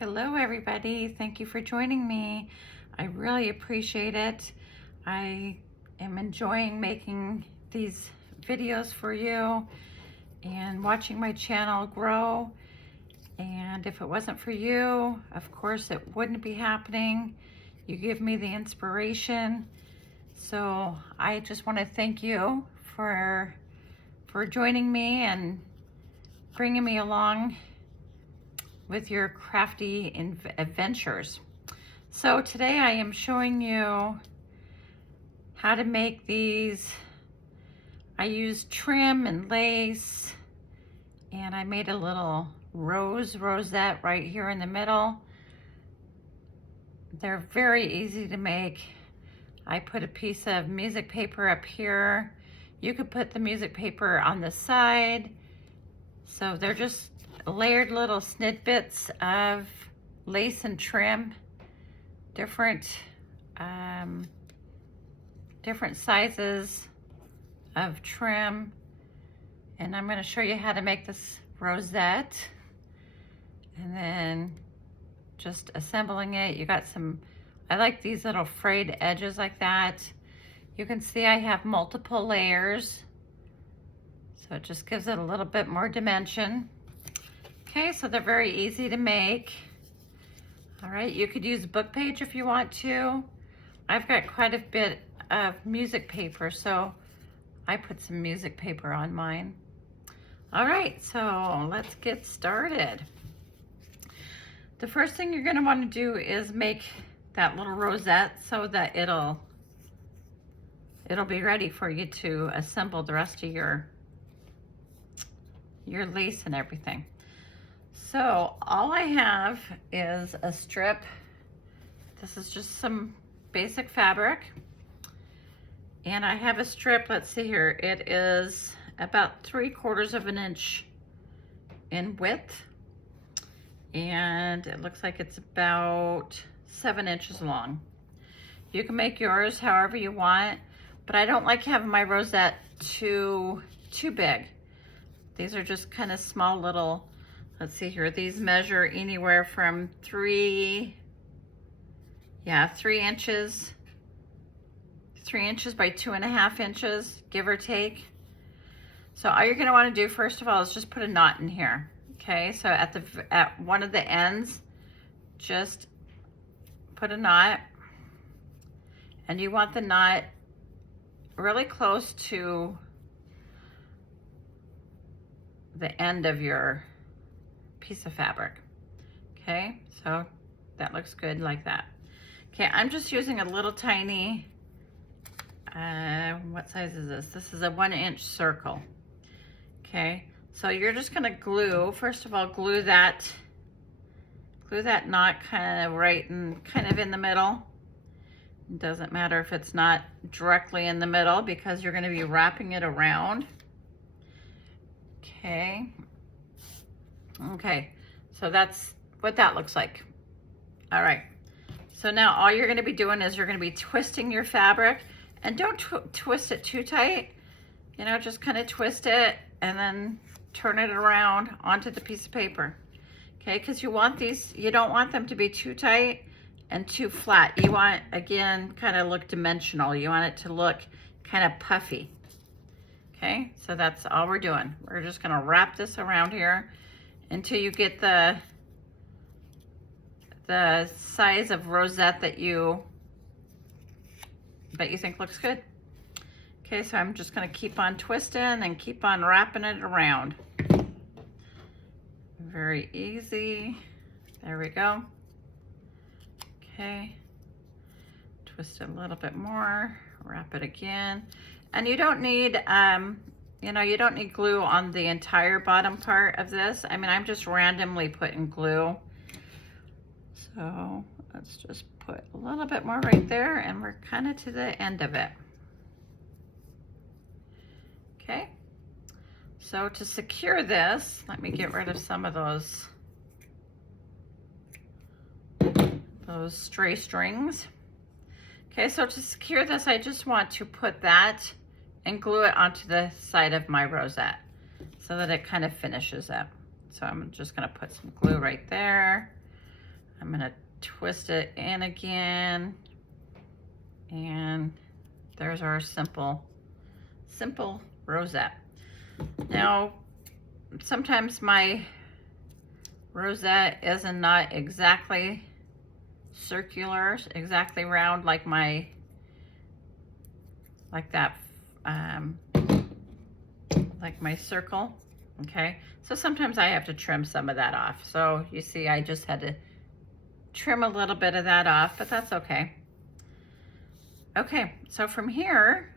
Hello everybody, thank you for joining me. I really appreciate it. I am enjoying making these videos for you and watching my channel grow. And if it wasn't for you, of course it wouldn't be happening. You give me the inspiration. So I just want to thank you for joining me and bringing me along with your crafty adventures. So today I am showing you how to make these. I used trim and lace, and I made a little rosette right here in the middle. They're very easy to make. I put a piece of music paper up here. You could put the music paper on the side. So they're just layered little snippets of lace and trim, different sizes of trim. And I'm going to show you how to make this rosette, and then just assembling it. You got some, I like these little frayed edges like that. You can see I have multiple layers, so it just gives it a little bit more dimension. Okay, so they're very easy to make. All right, you could use book page if you want to. I've got quite a bit of music paper, so I put some music paper on mine. All right, so let's get started. The first thing you're gonna wanna do is make that little rosette so that it'll be ready for you to assemble the rest of your lace and everything. So all I have is a strip. This is just some basic fabric. And I have a strip, let's see here, it is about 3/4 of an inch in width. And it looks like it's about 7 inches long. You can make yours however you want, but I don't like having my rosette too big. These are just kind of small little, let's see here, these measure anywhere from 3 inches. 3 inches by 2.5 inches, give or take. So all you're gonna wanna do first of all is just put a knot in here. Okay, so at one of the ends, just put a knot. And you want the knot really close to the end of your piece of fabric. Okay, so that looks good like that. Okay, I'm just using a little tiny, what size is this? This is a 1-inch circle. Okay, so you're just gonna glue, first of all, glue that knot kind of right and kind of in the middle. It doesn't matter if it's not directly in the middle because you're gonna be wrapping it around. Okay, so that's what that looks like. All right, so now all you're gonna be doing is you're gonna be twisting your fabric, and don't twist it too tight. You know, just kind of twist it and then turn it around onto the piece of paper. Okay, because you want these, you don't want them to be too tight and too flat. You want, again, kind of look dimensional. You want it to look kind of puffy. Okay, so that's all we're doing. We're just gonna wrap this around here until you get the size of rosette that you think looks good. Okay, so I'm just gonna keep on twisting and keep on wrapping it around. Very easy. There we go. Okay, twist it a little bit more, wrap it again. And you don't need, you don't need glue on the entire bottom part of this. I mean, I'm just randomly putting glue. So let's just put a little bit more right there, and we're kind of to the end of it. Okay, so to secure this, let me get rid of some of those stray strings. Okay, so to secure this, I just want to put that and glue it onto the side of my rosette so that it kind of finishes up. So I'm just gonna put some glue right there. I'm gonna twist it in again, and there's our simple rosette. Now, sometimes my rosette is not exactly circular, exactly round like that, like my circle. Okay, so sometimes I have to trim some of that off. So you see, I just had to trim a little bit of that off, but that's okay. Okay, so from here,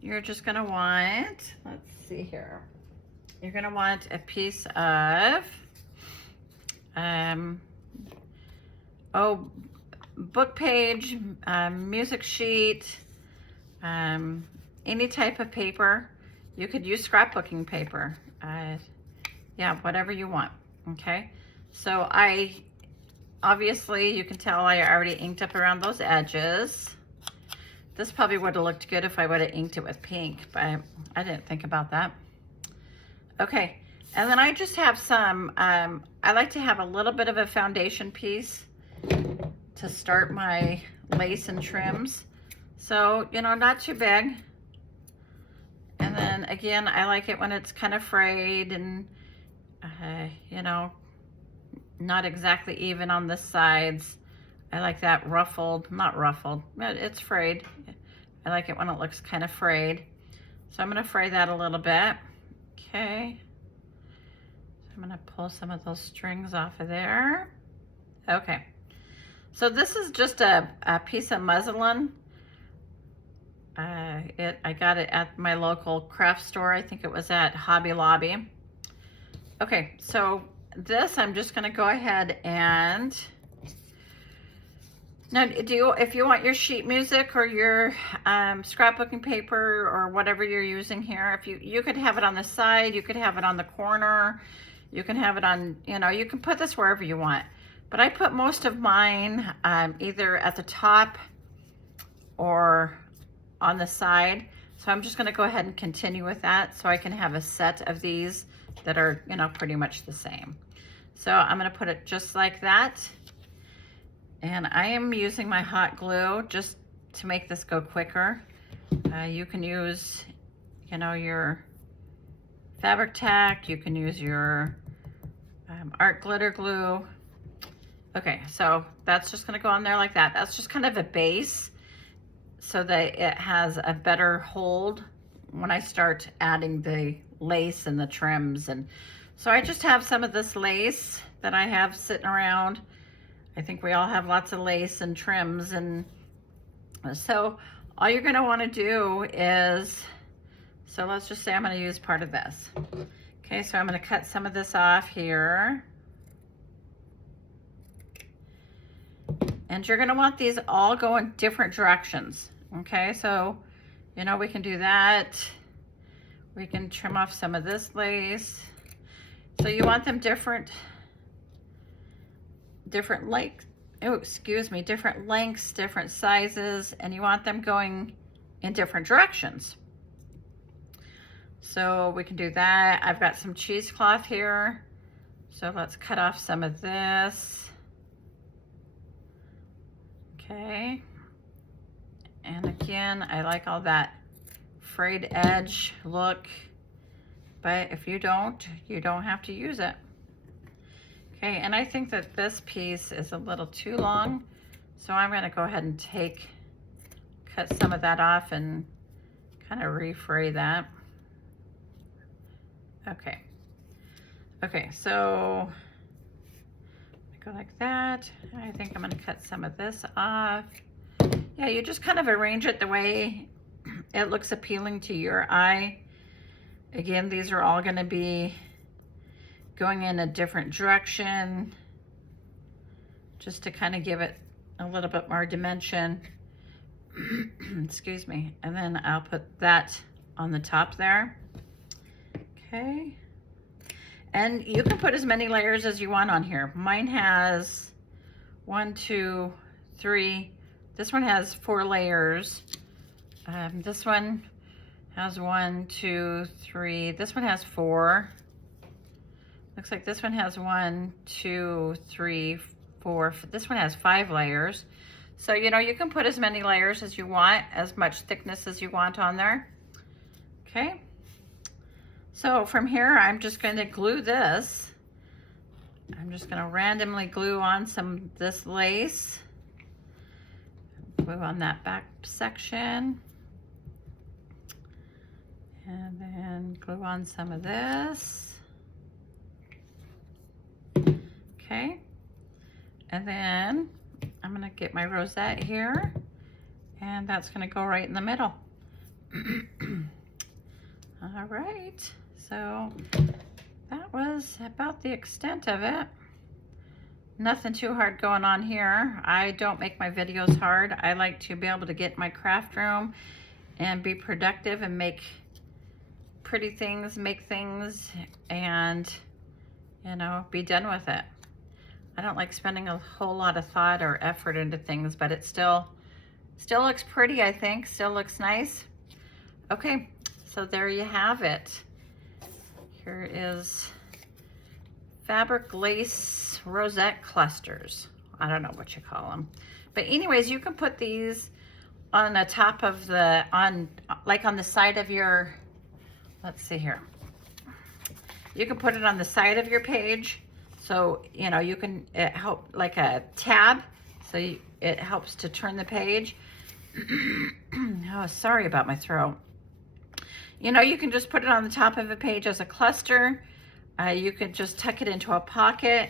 you're just gonna want, let's see here, you're gonna want a piece of, book page, music sheet, any type of paper. You could use scrapbooking paper. Yeah, whatever you want, okay? So obviously you can tell I already inked up around those edges. This probably would have looked good if I would have inked it with pink, but I didn't think about that. Okay, and then I just have some, I like to have a little bit of a foundation piece to start my lace and trims. So, you know, not too big. And then again, I like it when it's kind of frayed and, you know, not exactly even on the sides. I like that ruffled, not ruffled, it's frayed. I like it when it looks kind of frayed. So I'm gonna fray that a little bit. Okay. So I'm gonna pull some of those strings off of there. Okay. So this is just a piece of muslin. I got it at my local craft store. I think it was at Hobby Lobby. Okay, so this I'm just gonna go ahead and, now if you want your sheet music or your scrapbooking paper or whatever you're using here, if you could have it on the side, you could have it on the corner, you can have it on, you know, you can put this wherever you want. But I put most of mine either at the top or on the side. So I'm just gonna go ahead and continue with that so I can have a set of these that are, you know, pretty much the same. So I'm gonna put it just like that. And I am using my hot glue just to make this go quicker. You can use, you know, your fabric tack, you can use your art glitter glue. Okay, so that's just gonna go on there like that. That's just kind of a base so that it has a better hold when I start adding the lace and the trims. And so I just have some of this lace that I have sitting around. I think we all have lots of lace and trims, and so all you're gonna wanna do is, so let's just say I'm gonna use part of this. Okay, so I'm gonna cut some of this off here. And you're gonna want these all go in different directions. Okay, so, you know, we can do that. We can trim off some of this lace. So you want them different lengths, different lengths, different sizes, and you want them going in different directions. So we can do that. I've got some cheesecloth here. So let's cut off some of this. Okay, and again, I like all that frayed edge look, but if you don't have to use it. Okay, and I think that this piece is a little too long, so I'm gonna go ahead and cut some of that off and kind of refray that. Okay, so go like that. I think I'm gonna cut some of this off. Yeah, you just kind of arrange it the way it looks appealing to your eye. Again, these are all gonna be going in a different direction just to kind of give it a little bit more dimension. Excuse me. And then I'll put that on the top there. Okay. And you can put as many layers as you want on here. Mine has 1, 2, 3. This one has 4 layers. This one has 1, 2, 3. This one has 4. Looks like this one has 1, 2, 3, this one has 5 layers. So, you know, you can put as many layers as you want, as much thickness as you want on there. Okay. So from here, I'm just going to glue this. I'm just going to randomly glue on some of this lace. Glue on that back section. And then glue on some of this. Okay. And then I'm going to get my rosette here, and that's going to go right in the middle. All right, so that was about the extent of it. Nothing too hard going on here. I don't make my videos hard. I like to be able to get in my craft room and be productive and make pretty things, make things, and, you know, be done with it. I don't like spending a whole lot of thought or effort into things, but it still looks pretty, I think. Still looks nice. Okay, so there you have it. Here is fabric lace rosette clusters. I don't know what you call them. But anyways, you can put these on the top of the, like on the side of your, let's see here. You can put it on the side of your page. So, you know, you can, it help like a tab. So it helps to turn the page. Oh, sorry about my throat. You know, you can just put it on the top of a page as a cluster. You could just tuck it into a pocket.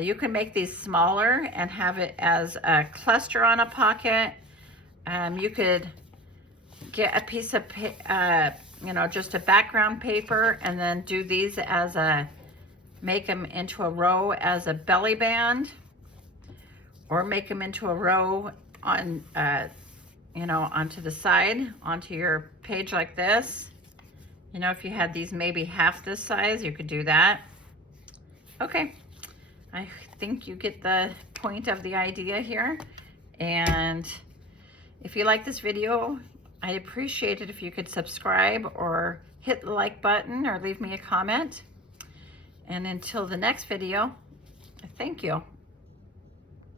You can make these smaller and have it as a cluster on a pocket. You could get a piece of, you know, just a background paper, and then do these as a, make them into a row as a belly band, or make them into a row on, you know, onto the side, onto your page like this. You know, if you had these maybe half this size, you could do that. Okay, I think you get the point of the idea here. And if you like this video, I'd appreciate it if you could subscribe or hit the like button or leave me a comment. And until the next video, thank you.